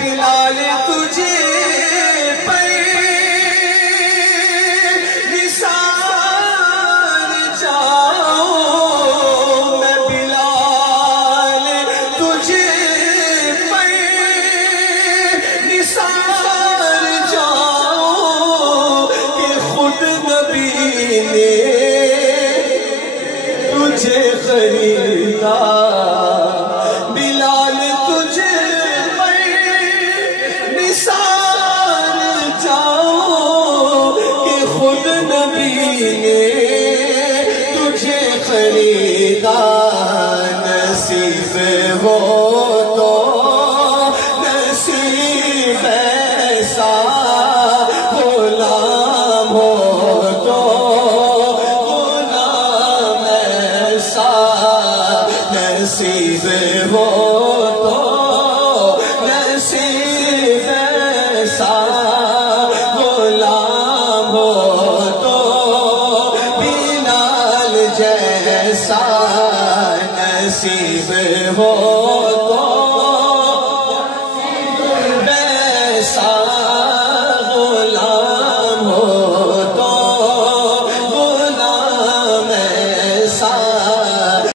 بلال تجھے پر نثار جاؤں، میں بلال تجھے پر نثار جاؤں کہ خود نبی نے تجھے خریدا، بلال تجھے پر نثار جاؤں کہ خود نبی نے تجھے خریدا۔ نصیب ہو تو نصیب ایسا غلام ہو تو غلام ایسا، نصیب ہو تو نصیب ایسا غلام ہو تو بلال جیسا نصیب ہو